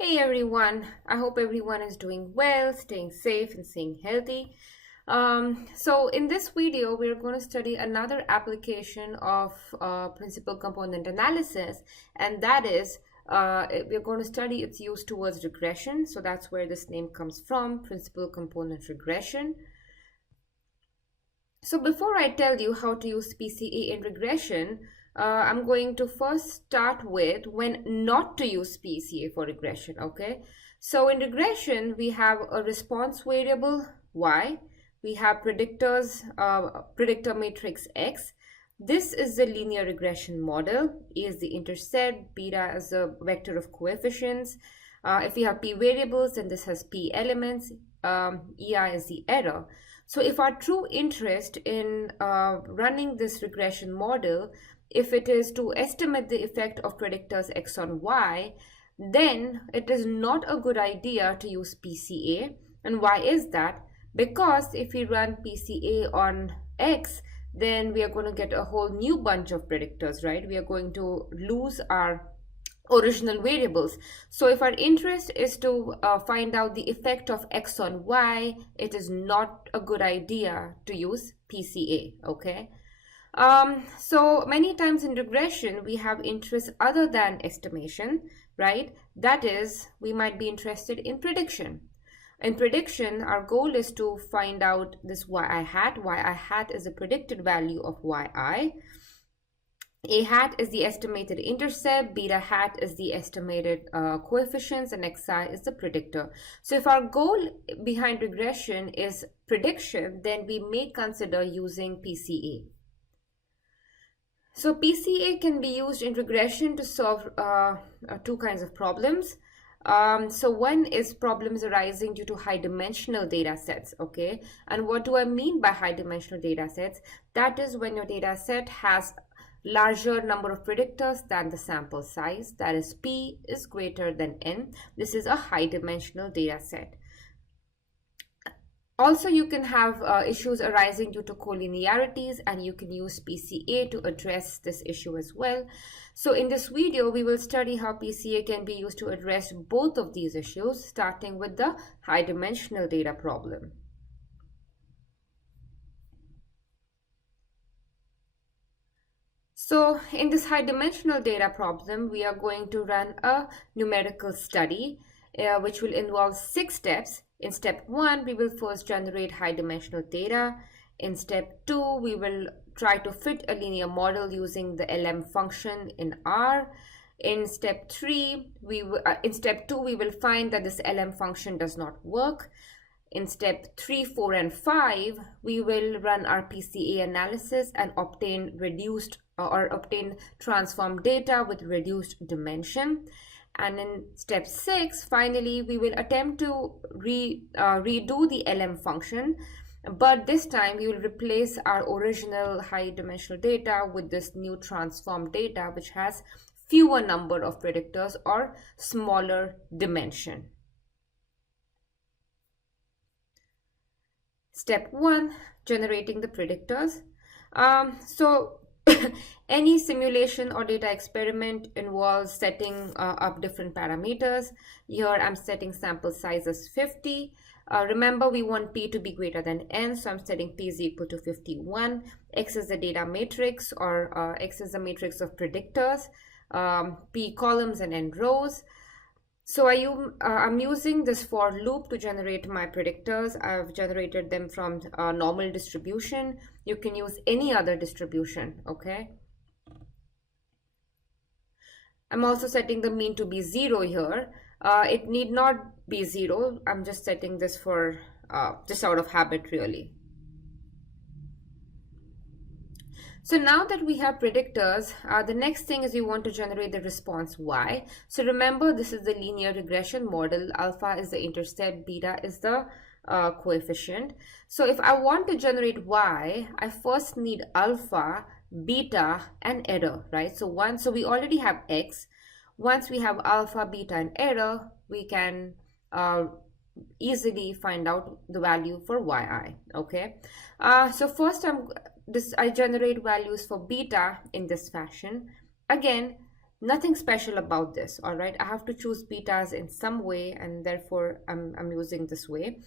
Hey everyone, I hope everyone is doing well, staying safe and staying healthy. So in this video, we're going to study another application of principal component analysis, and that is we're going to study its use towards regression. So that's where this name comes from, principal component regression. So before I tell you how to use PCA in regression, I'm going to first start with when not to use PCA for regression, okay? So in regression, we have a response variable, y. We have predictors, predictor matrix x. This is the linear regression model. A is the intercept, beta is the vector of coefficients. If we have p variables, then this has p elements. EI is the error. So if our true interest in running this regression model, if it is to estimate the effect of predictors x on y, then it is not a good idea to use PCA. And why is that? Because if we run PCA on x, then we are going to get a whole new bunch of predictors, right? We are going to lose our original variables. So if our interest is to find out the effect of x on y, it is not a good idea to use PCA, okay? So many times in regression, we have interests other than estimation, right? That is, we might be interested in prediction. In prediction, our goal is to find out this yi hat. Yi hat is the predicted value of yi. A hat is the estimated intercept, beta hat is the estimated coefficients, and xi is the predictor. So if our goal behind regression is prediction, then we may consider using PCA. So PCA can be used in regression to solve two kinds of problems. So one is problems arising due to high dimensional data sets, okay? And what do I mean by high dimensional data sets? That is when your data set has larger number of predictors than the sample size, that is p is greater than n. This is a high dimensional data set. Also, you can have issues arising due to collinearities, and you can use PCA to address this issue as well. So in this video, we will study how PCA can be used to address both of these issues, starting with the high dimensional data problem. So in this high dimensional data problem, we are going to run a numerical study, which will involve 6 steps. In step 1, we will first generate high dimensional data. In step 2, we will try to fit a linear model using the LM function in R. In step 2, we will find that this LM function does not work. In step 3, 4, and 5, we will run our PCA analysis and obtain transform data with reduced dimension. And in step 6, finally, we will attempt to redo the LM function, but this time we will replace our original high dimensional data with this new transform data, which has fewer number of predictors or smaller dimension. Step 1, generating the predictors. So any simulation or data experiment involves setting up different parameters. Here I'm setting sample size as 50. Remember, we want p to be greater than n, so I'm setting p is equal to 51. X is the data matrix, or x is the matrix of predictors, p columns and n rows. So I'm using this for loop to generate my predictors. I've generated them from normal distribution. You can use any other distribution, okay? I'm also setting the mean to be 0 here. It need not be 0. I'm just setting this for just out of habit, really. So now that we have predictors, the next thing is we want to generate the response y. So remember, this is the linear regression model. Alpha is the intercept, beta is the coefficient. So if I want to generate y, I first need alpha, beta, and error, right? So we already have x. Once we have alpha, beta, and error, we can easily find out the value for yi, okay? So first I generate values for beta in this fashion. Again, Nothing special about this, all right? I have to choose betas in some way, and therefore I'm using this way.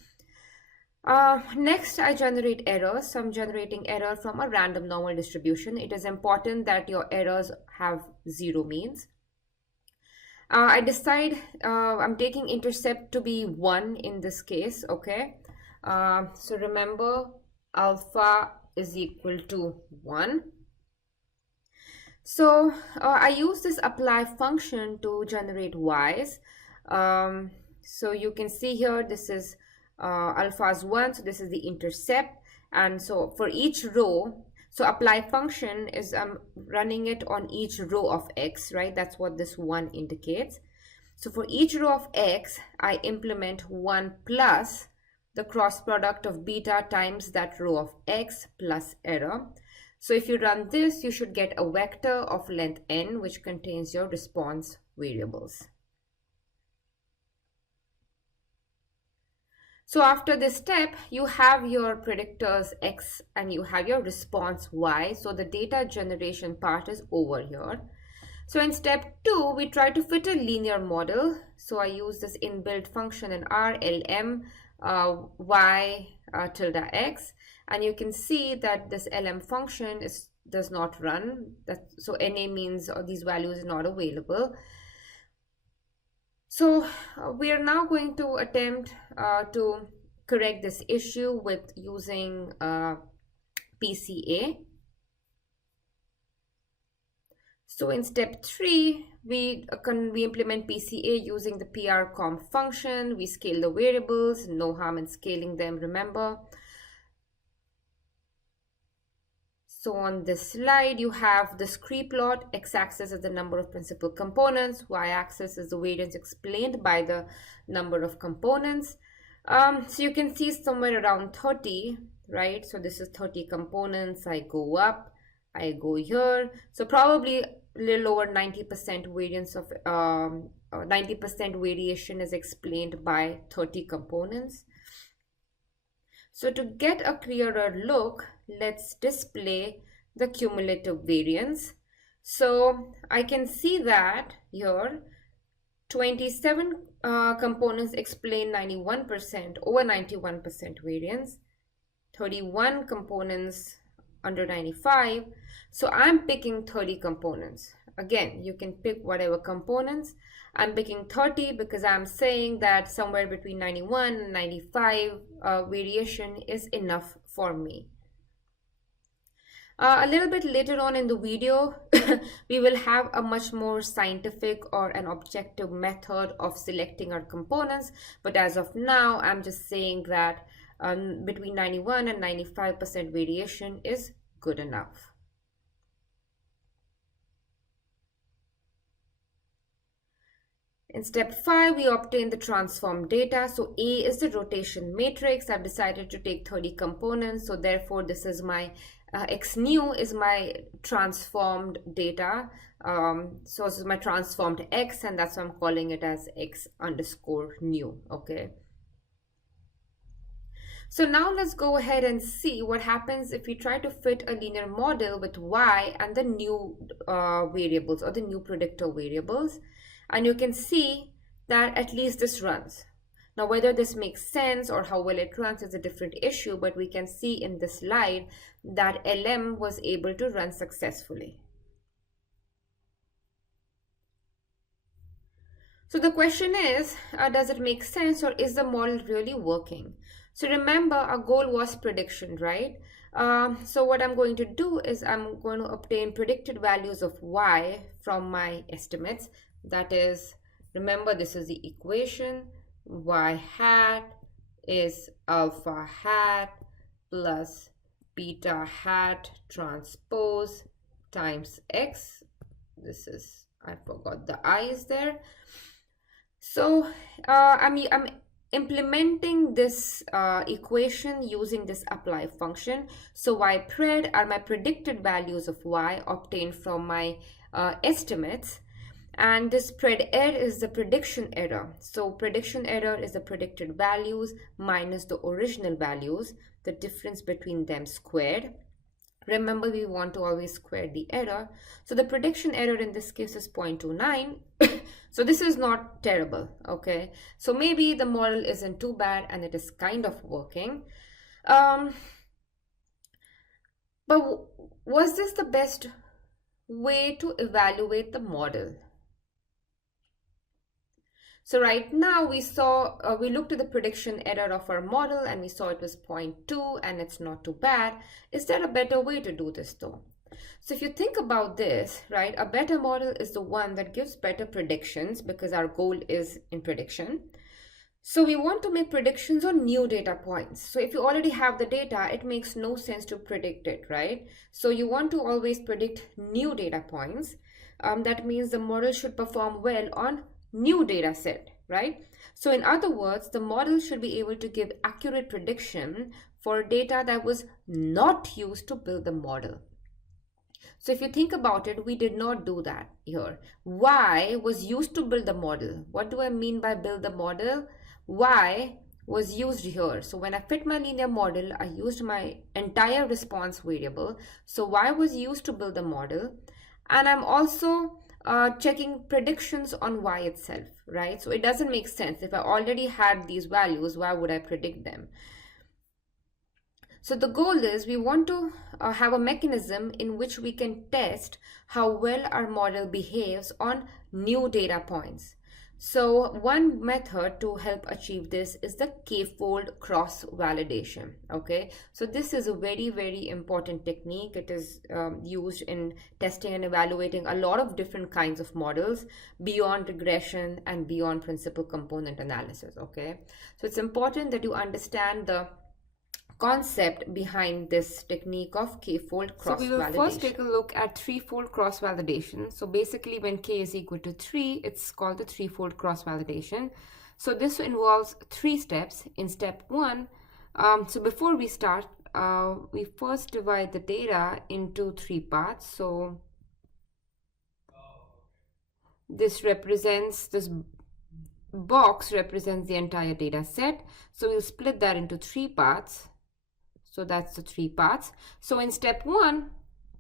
Next, I generate errors. So I'm generating error from a random normal distribution. It is important that your errors have zero means. I decide I'm taking intercept to be 1 in this case, okay? So remember, alpha is equal to 1. So I use this apply function to generate y's. So you can see here, this is alpha is 1, so this is the intercept. And so for each row, so apply function is running it on each row of x, right? That's what this 1 indicates. So for each row of x, I implement 1 plus the cross product of beta times that row of x plus error. So if you run this, you should get a vector of length n, which contains your response variables. So after this step, you have your predictors x and you have your response y. So the data generation part is over here. So in step 2, we try to fit a linear model. So I use this inbuilt function in R, lm, y tilde x. And you can see that this lm function does not run. So NA means these values are not available. So we are now going to attempt to correct this issue with using PCA. So in step 3, we implement PCA using the PRCOM function. We scale the variables, no harm in scaling them, remember. So on this slide, you have the scree plot. X-axis is the number of principal components. Y-axis is the variance explained by the number of components. So you can see somewhere around 30, right? So this is 30 components. I go up, I go here. So probably a little over 90% variance of 90% variation is explained by 30 components. So to get a clearer look, let's display the cumulative variance. So I can see that here 27 components explain 91%, over 91% variance, 31 components under 95. So I'm picking 30 components. Again, you can pick whatever components. I'm picking 30 because I'm saying that somewhere between 91 and 95 variation is enough for me. A little bit later on in the video, we will have a much more scientific or an objective method of selecting our components. But as of now, I'm just saying that between 91 and 95% variation is good enough. In step 5, we obtain the transform data. So A is the rotation matrix. I've decided to take 30 components. So therefore, this is my x new is my transformed data. So this is my transformed x, and that's why I'm calling it as x underscore new. Okay. So now let's go ahead and see what happens if we try to fit a linear model with y and the new variables or the new predictor variables. And you can see that at least this runs. Now, whether this makes sense or how well it runs is a different issue, but we can see in this slide that LM was able to run successfully. So the question is, does it make sense or is the model really working? So remember, our goal was prediction, right? So what I'm going to do is I'm going to obtain predicted values of y from my estimates. That is, remember, this is the equation. Y hat is alpha hat plus beta hat transpose times x. This is, I forgot the I is there. So I'm implementing this equation using this apply function. So y pred are my predicted values of y obtained from my estimates. And this pred error is the prediction error. So prediction error is the predicted values minus the original values, the difference between them squared. Remember, we want to always square the error. So the prediction error in this case is 0.29. So this is not terrible, okay? So maybe the model isn't too bad and it is kind of working. But was this the best way to evaluate the model? So right now we looked at the prediction error of our model and we saw it was 0.2 and it's not too bad. Is there a better way to do this though? So if you think about this, right, a better model is the one that gives better predictions because our goal is in prediction. So we want to make predictions on new data points. So if you already have the data, it makes no sense to predict it, right? So you want to always predict new data points. That means the model should perform well on new data set, right? So in other words, the model should be able to give accurate prediction for data that was not used to build the model. So if you think about it, we did not do that here. Y was used to build the model. What do I mean by build the model? Y was used here. So when I fit my linear model, I used my entire response variable. So Y was used to build the model. And I'm also checking predictions on Y itself, right? So it doesn't make sense. If I already had these values, why would I predict them? So the goal is we want to have a mechanism in which we can test how well our model behaves on new data points. So one method to help achieve this is the Kfold cross-validation, okay? So this is a very, very important technique. It is used in testing and evaluating a lot of different kinds of models beyond regression and beyond principal component analysis, okay? So it's important that you understand the concept behind this technique of Kfold cross-validation. So we will first take a look at threefold cross-validation. So basically when K is equal to 3, it's called the threefold cross-validation. So this involves 3 steps. In step 1, so before we start, we first divide the data into 3 parts. So this box represents the entire data set. So we'll split that into 3 parts. So that's the 3 parts. So in step 1,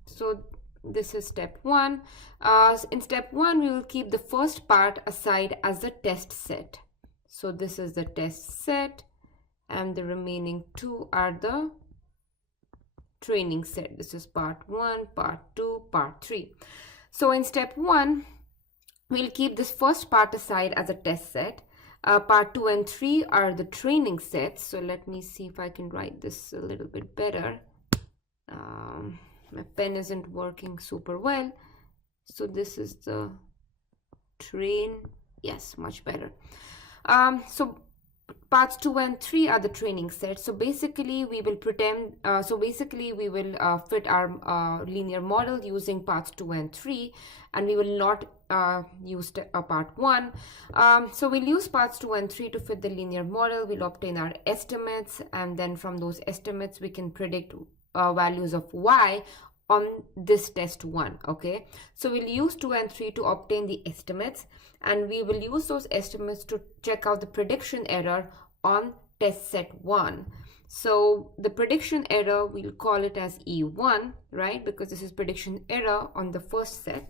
so this is step 1. In step 1, we will keep the first part aside as the test set. So this is the test set and the remaining 2 are the training set. This is part 1, part 2, part 3. So in step 1, we'll keep this first part aside as a test set. Part 2 and 3 are the training sets. So let me see if I can write this a little bit better. My pen isn't working super well. So this is the train. Yes, much better. So parts 2 and 3 are the training sets. So basically we will pretend, fit our linear model using parts 2 and 3, and we will not use part 1. So we'll use parts 2 and 3 to fit the linear model. We'll obtain our estimates, and then from those estimates we can predict values of Y on this test 1, okay? So we'll use 2 and 3 to obtain the estimates, and we will use those estimates to check out the prediction error on test set 1. So the prediction error, we'll call it as E1, right? Because this is prediction error on the first set.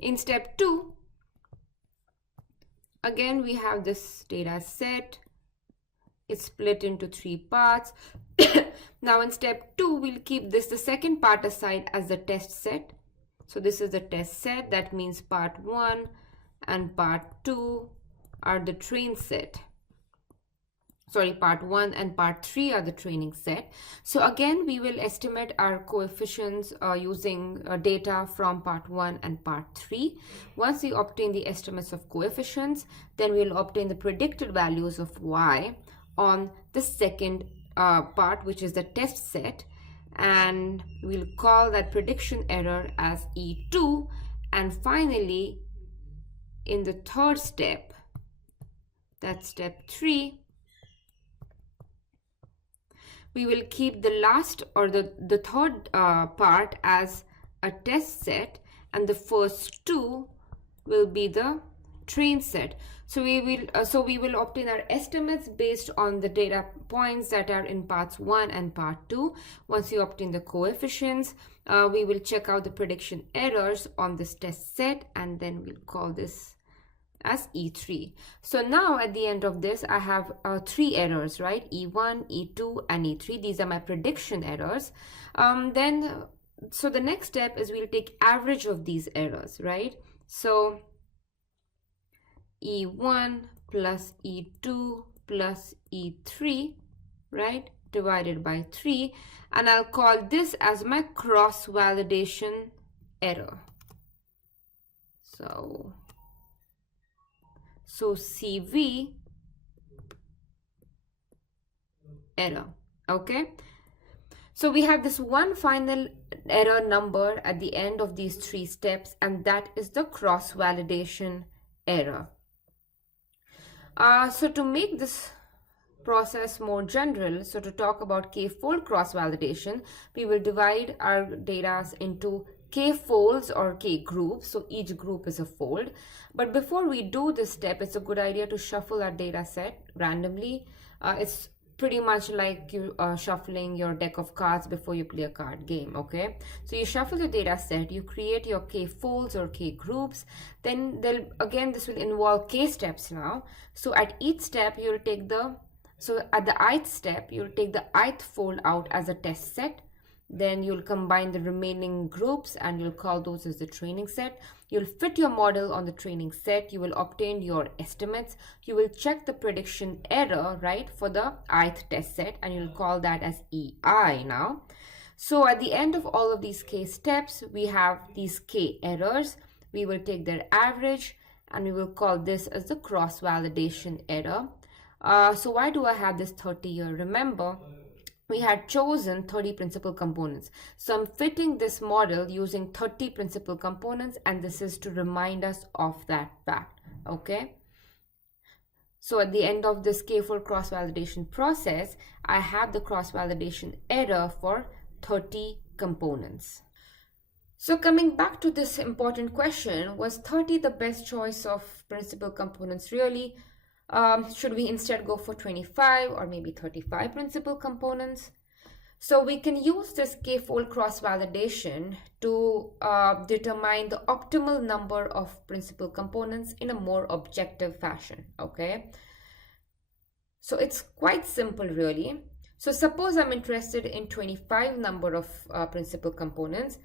In step 2, again, we have this data set. It's split into 3 parts. Now in step 2, we'll keep the second part aside as the test set. So this is the test set. That means part 1 and part 2 are the train set. Sorry, part 1 and part 3 are the training set. So again, we will estimate our coefficients using data from part 1 and part 3. Once we obtain the estimates of coefficients, then we'll obtain the predicted values of Y on the second part, which is the test set, and we'll call that prediction error as E2. And finally, in the third step, that's step 3, we will keep the last or the third part as a test set, and the first 2 will be the train set. So we will obtain our estimates based on the data points that are in parts 1 and part 2. Once you obtain the coefficients, we will check out the prediction errors on this test set, and then we'll call this as E3. So now at the end of this, I have 3 errors, right? E1, E2, and E3. These are my prediction errors. So the next step is we'll take average of these errors, right? So E1 plus E2 plus E3, right, divided by 3, and I'll call this as my cross-validation error. So CV error, okay? So we have this one final error number at the end of these 3 steps, and that is the cross-validation error. So to make this process more general, so to talk about Kfold cross-validation, we will divide our data into K-folds or K-groups. So each group is a fold. But before we do this step, it's a good idea to shuffle our data set randomly. It's pretty much like you shuffling your deck of cards before you play a card game, okay? So you shuffle the data set, you create your K-folds or K-groups, then this will involve K-steps now. So at each step, you'll take at the ith step, you'll take the ith fold out as a test set. Then you'll combine the remaining groups and you'll call those as the training set. You'll fit your model on the training set. You will obtain your estimates. You will check the prediction error, right, for the ith test set, and you'll call that as EI now. So at the end of all of these K steps, we have these K errors. We will take their average and we will call this as the cross-validation error. So why do I have this 30 here? Remember, we had chosen 30 principal components. So I'm fitting this model using 30 principal components, and this is to remind us of that fact, okay? So at the end of this Kfold cross-validation process, I have the cross-validation error for 30 components. So coming back to this important question, was 30 the best choice of principal components really? Should we instead go for 25 or maybe 35 principal components? So we can use this Kfold cross-validation to determine the optimal number of principal components in a more objective fashion, okay? So it's quite simple really. So suppose I'm interested in 25 number of principal components.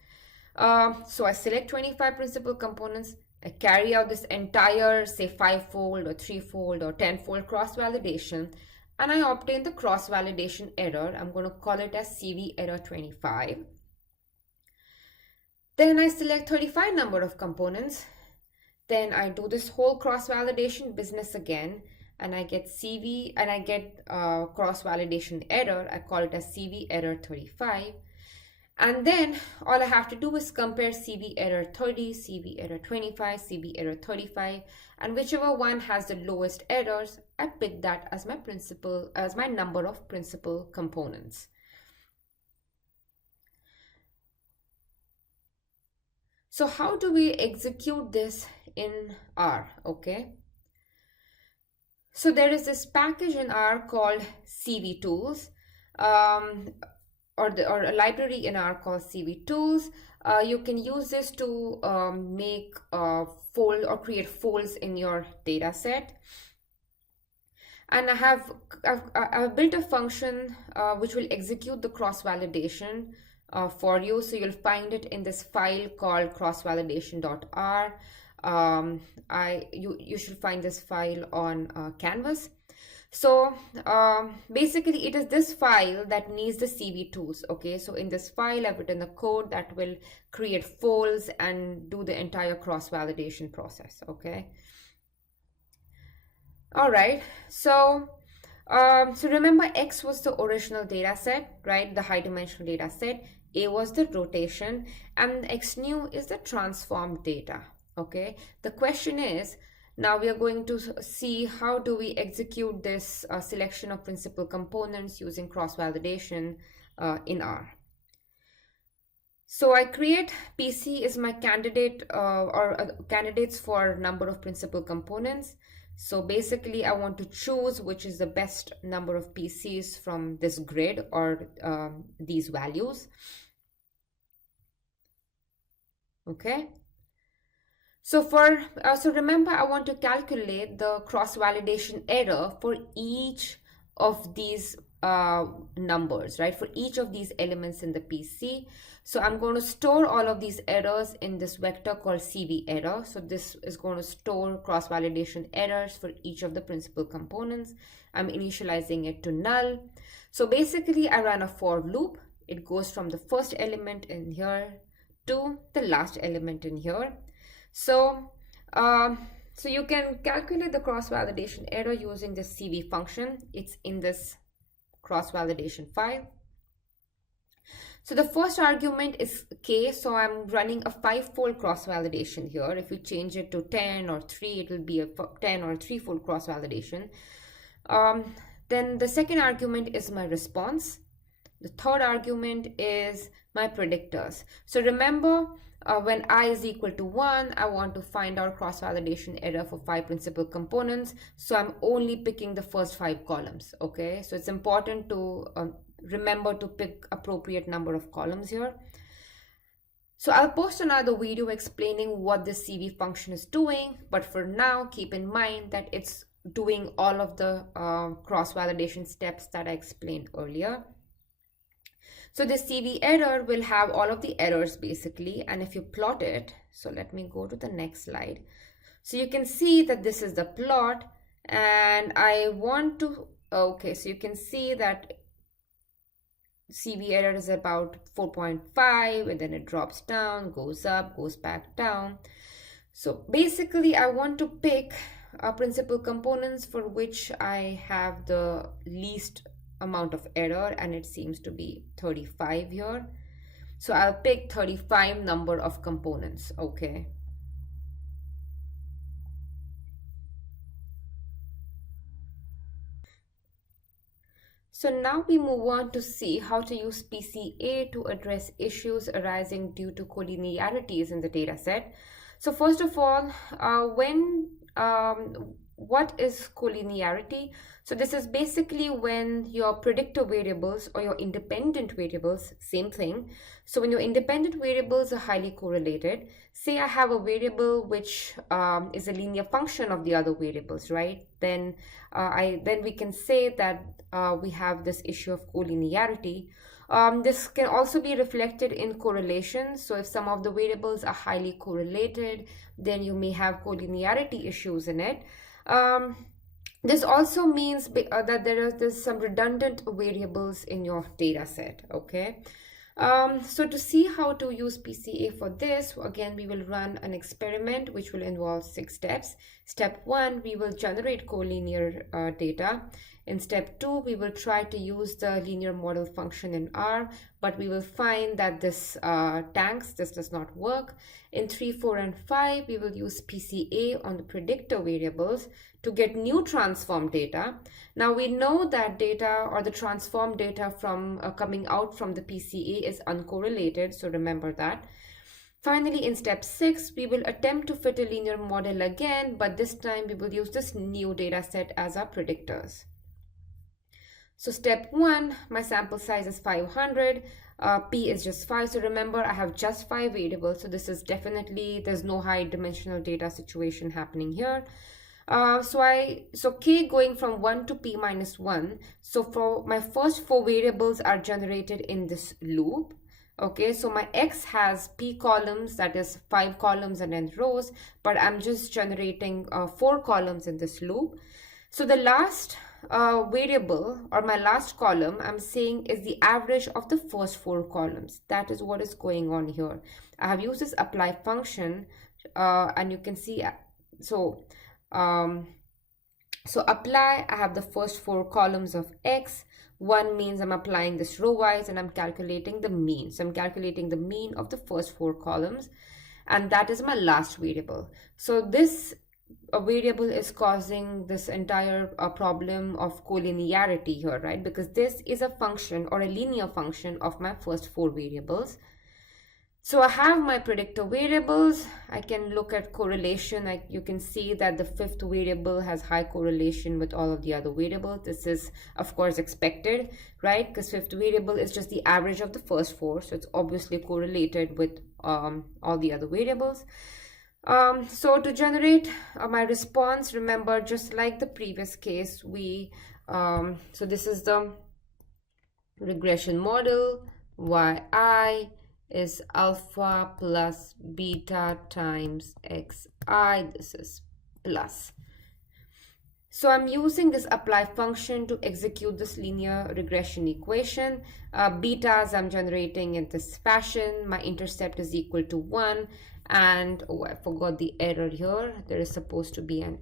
So I select 25 principal components. I carry out this entire, say, 5-fold or 3-fold or 10-fold cross-validation, and I obtain the cross-validation error. I'm going to call it as CV error 25. Then I select 35 number of components. Then I do this whole cross-validation business again, and I get cross-validation error. I call it as CV error 35. And then all I have to do is compare CV error 30, CV error 25, CV error 35, and whichever one has the lowest errors, I pick that as my number of principal components. So how do we execute this in R, okay? So there is this package in R called CV tools. Or a library in R called CV tools. You can use this to make fold or create folds in your data set. And I've built a function which will execute the cross-validation for you. So you'll find it in this file called crossvalidation.r. You should find this file on Canvas. So basically it is this file that needs the CV tools, okay? So in this file I've written the code that will create folds and do the entire cross-validation process, okay? All right, so remember X was the original data set, right? The high dimensional data set. A was the rotation, and X new is the transformed data, okay? The question is, now we are going to see how do we execute this selection of principal components using cross-validation in R. So I create PC is my candidate candidates for number of principal components. So basically I want to choose which is the best number of PCs from this grid or these values. Okay. So so remember I want to calculate the cross-validation error for each of these numbers, right? For each of these elements in the PC. So I'm going to store all of these errors in this vector called CV error. So this is going to store cross-validation errors for each of the principal components. I'm initializing it to null. So basically I run a for loop. It goes from the first element in here to the last element in here. So you can calculate the cross-validation error using this CV function. It's in this cross-validation file. So the first argument is k, so I'm running a 5-fold cross-validation here. If you change it to 10 or 3, it will be a 10 or 3-fold cross-validation. Then the second argument is my response. The third argument is my predictors. So remember, when I is equal to 1, I want to find out cross-validation error for 5 principal components. So I'm only picking the first 5 columns, okay? So it's important to remember to pick appropriate number of columns here. So I'll post another video explaining what this CV function is doing, but for now, keep in mind that it's doing all of the cross-validation steps that I explained earlier. So this CV error will have all of the errors basically, and if you plot it, so let me go to the next slide. So you can see that this is the plot, and I want to, okay, so you can see that CV error is about 4.5, and then it drops down, goes up, goes back down. So basically I want to pick principal components for which I have the least amount of error, and it seems to be 35 here. So I'll pick 35 number of components, okay. So now we move on to see how to use PCA to address issues arising due to collinearities in the data set. So first of all, what is collinearity? So this is basically when your predictor variables or your independent variables, same thing. So when your independent variables are highly correlated, say I have a variable which is a linear function of the other variables, right? Then we can say that we have this issue of collinearity. This can also be reflected in correlation. So if some of the variables are highly correlated, then you may have collinearity issues in it. This also means that there's some redundant variables in your data set, okay? So to see how to use PCA for this, again, we will run an experiment which will involve 6 steps. Step 1, we will generate collinear data. In step 2, we will try to use the linear model function in R, but we will find that this does not work. In 3, 4, and 5, we will use PCA on the predictor variables to get new transform data. Now we know that data or the transform data from coming out from the PCA is uncorrelated, so remember that. Finally, in step 6, we will attempt to fit a linear model again, but this time we will use this new data set as our predictors. So step 1, my sample size is 500, P is just 5. So remember, I have just 5 variables. So this is definitely, there's no high dimensional data situation happening here. So K going from 1 to P minus 1. So for my first 4 variables are generated in this loop. Okay, so my X has P columns, that is 5 columns and then rows, but I'm just generating 4 columns in this loop. So the last variable or my last column I'm saying is the average of the first 4 columns. That is what is going on here. I have used this apply function and you can see so apply, I have the first 4 columns of X. 1 means I'm applying this row wise and I'm calculating the mean. So I'm calculating the mean of the first 4 columns, and that is my last variable. So this variable is causing this entire problem of collinearity here, right? Because this is a function or a linear function of my first 4 variables. So I have my predictor variables. I can look at correlation. You can see that the fifth variable has high correlation with all of the other variables. This is, of course, expected, right? Because fifth variable is just the average of the first four. So it's obviously correlated with all the other variables. So to generate my response, remember, just like the previous case, so this is the regression model. Yi is alpha plus beta times xi. This is plus. So I'm using this apply function to execute this linear regression equation. Betas I'm generating in this fashion. My intercept is equal to 1. And oh, I forgot the error here. There is supposed to be an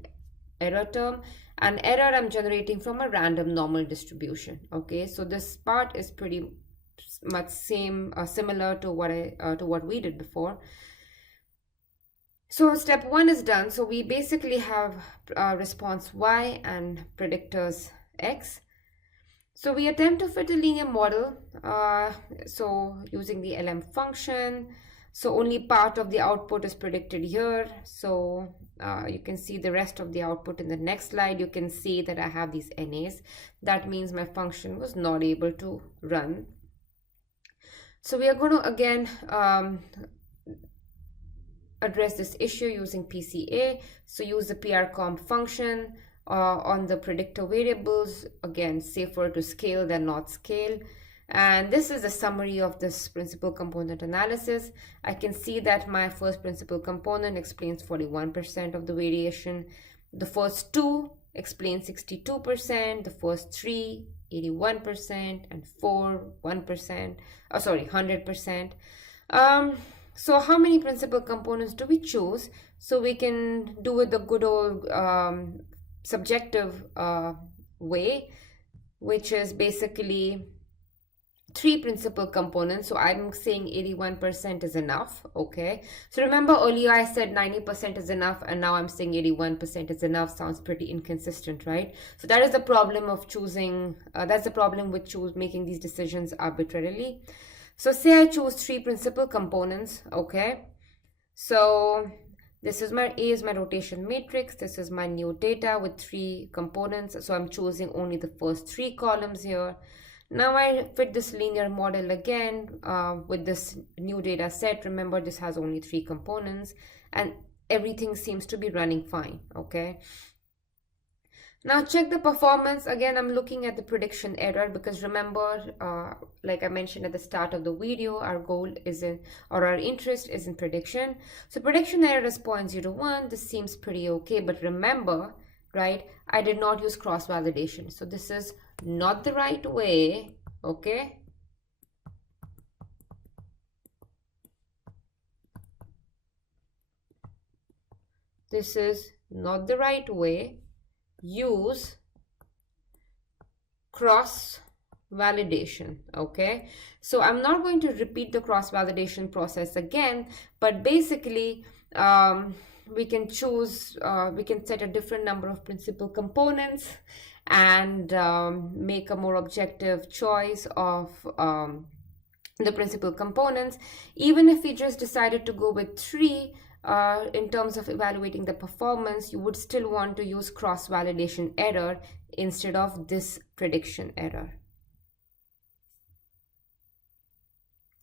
error term. An error I'm generating from a random normal distribution. Okay, so this part is pretty much similar to what we did before. So step 1 is done. So we basically have response y and predictors x. So we attempt to fit a linear model. So using the LM function. So only part of the output is predicted here. So you can see the rest of the output in the next slide. You can see that I have these NAs. That means my function was not able to run. So we are going to again address this issue using PCA. So use the PRComp function on the predictor variables. Again, safer to scale than not scale. And this is a summary of this principal component analysis. I can see that my first principal component explains 41% of the variation. The first two explain 62%. The first three, 81%, and 1%. Oh, sorry, 100%. So how many principal components do we choose? So we can do it the good old subjective way, which is basically 3 principal components. So I'm saying 81% is enough. Okay, so remember earlier I said 90% is enough, and now I'm saying 81% is enough. Sounds pretty inconsistent, right? So that is the problem of choosing, that's the problem with making these decisions arbitrarily. So say I choose 3 principal components. Okay, so this is A is my rotation matrix. This is my new data with 3 components. So I'm choosing only the first 3 columns here. Now I fit this linear model again with this new data set. Remember, this has only 3 components and everything seems to be running fine. Okay. Now check the performance. Again, I'm looking at the prediction error because remember, like I mentioned at the start of the video, our goal our interest is in prediction. So prediction error is 0.01. This seems pretty okay, but remember, right, I did not use cross-validation. So this is not the right way, okay? This is not the right way. Use cross-validation, okay? So I'm not going to repeat the cross-validation process again, but basically we can choose, we can set a different number of principal components and make a more objective choice of the principal components. Even if we just decided to go with 3, in terms of evaluating the performance, you would still want to use cross-validation error instead of this prediction error.